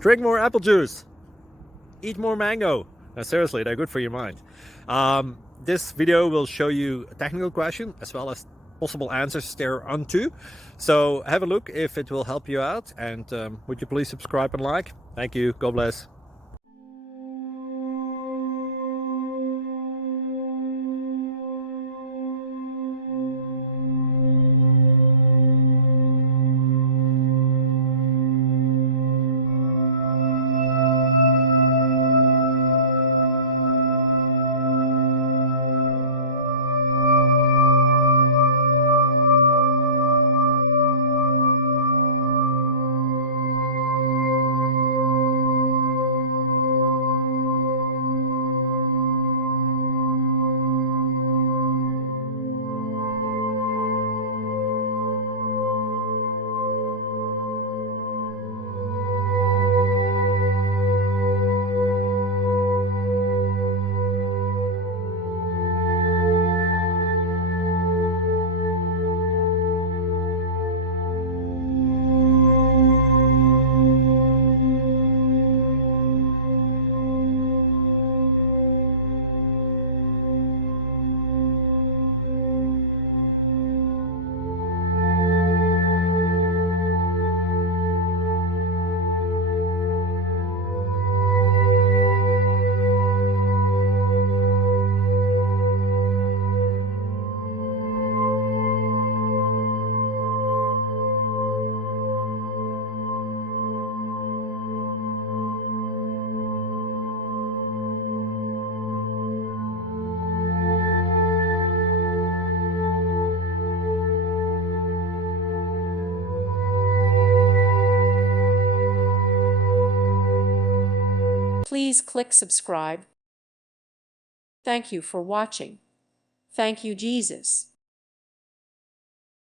Drink more apple juice. Eat more mango. No, seriously, they're good for your mind. This video will show you a technical question as well as possible answers thereunto. So have a look if it will help you out, and would you please subscribe and like? Thank you. God bless. Please click subscribe. Thank you for watching. Thank you, Jesus.